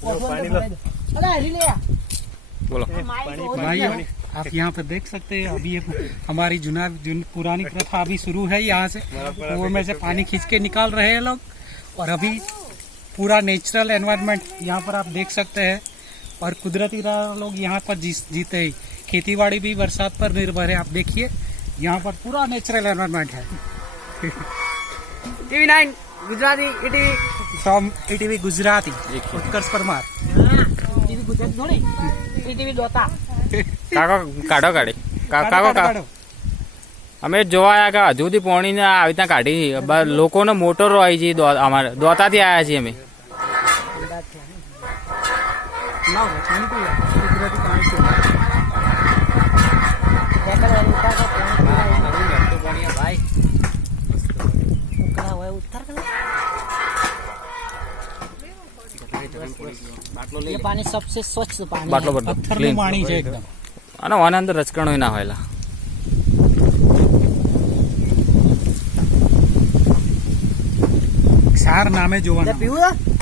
तो आप यहाँ पर देख सकते हैं अभी हमारी जुना जुन पुरानी प्रथा अभी शुरू है यहाँ से कुएं में से पानी खींच के निकाल रहे हैं लोग और अभी पूरा नेचुरल एनवायरनमेंट यहाँ पर आप देख सकते हैं और कुदरती लोग यहाँ पर जी, जीते ही खेती बाड़ी भी बरसात पर निर्भर है आप देखिए यहाँ पर पूरा नेचुरल एनवायरनमेंट है TV nine Gujarati ET from ETV Gujarati Utkarsh Parmar ETV Gujarat જોણી ઈટીવી દોતા કાકો કાઢો કાઢી કાકો કાઢો અમે જોવા આવ્યા કે હજુ સુધી પોણીને આવી રીતના કાઢી લોકોનો મોટરો આવી છે અમારે દોતાથી આવ્યા છીએ અમે ભાઈ ઉતાર પાણી સબસે સ્વચ્છ પાણી બાટલો પથ્થરનું પાણી છે એકદમ અને આના અંદર રચકણો ના હોયલા સાર નામે જોવાનું પીવું